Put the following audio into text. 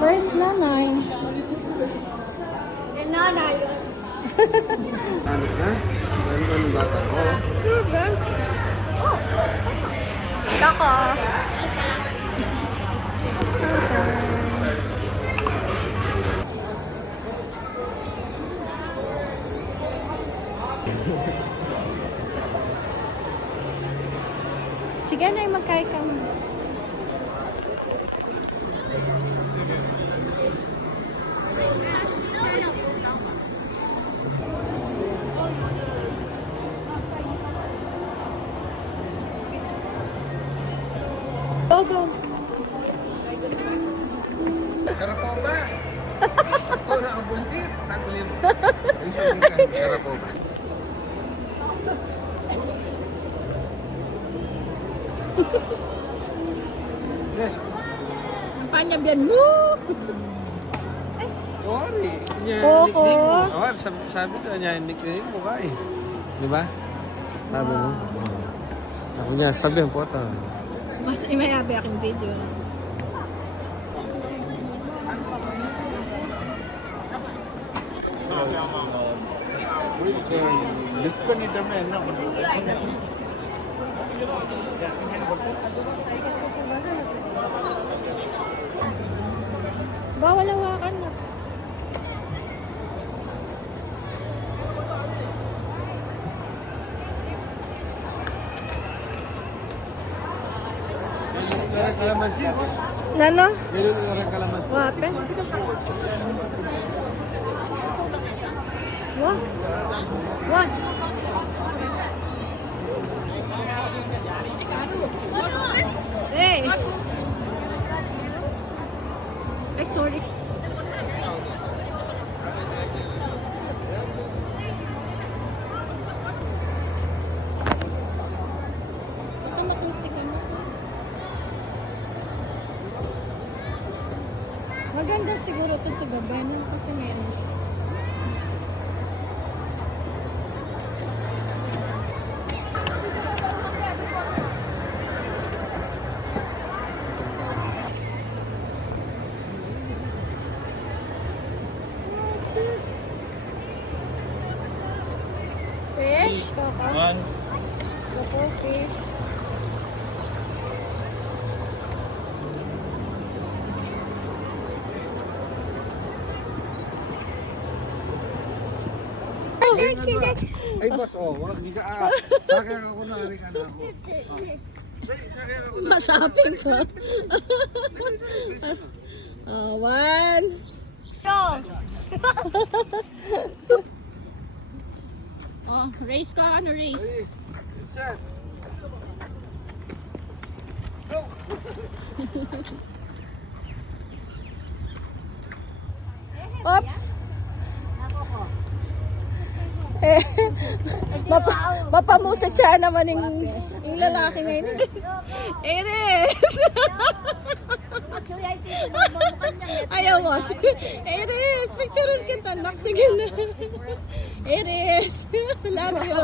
Where's Nanay? Nanay. Ano na? Ano ang bata ko? Sugar. Oh. Dako. Sige na, magkain ka mo. Go, go. Sarap po ba? Ito, nakabuntit. Taglim. Ay, sabi ka, sarap po ba? Panya biyan mo. Sorry. Coco. Sabi ko niya, nickname mo ka eh. Di ba? Sabi mo. Ako niya, sabihan po ito. Mas imayabi aking video. Bawal hawakan na. Kalamansi, boss. Nano? Ganun ang kalamansi. Wape? Wah? Wah? Hey! Ay, sorry. Ito matusik ano? Maganda siguro to sa gabi no? Kasi may ano siya. Fish? Kaka? Kaka, fish. Ay, boss, oh. Bisa sakyan ako na rin ako. Sakyan ako na. Masapin ko. One. Oh, race ka. Ano race? Ay, set. Go! Oops. Mapamusa siya naman yung lalaki ngayon. Iris! Ayaw mo. Iris, picturean kita. Nak, sige na. Iris, love you.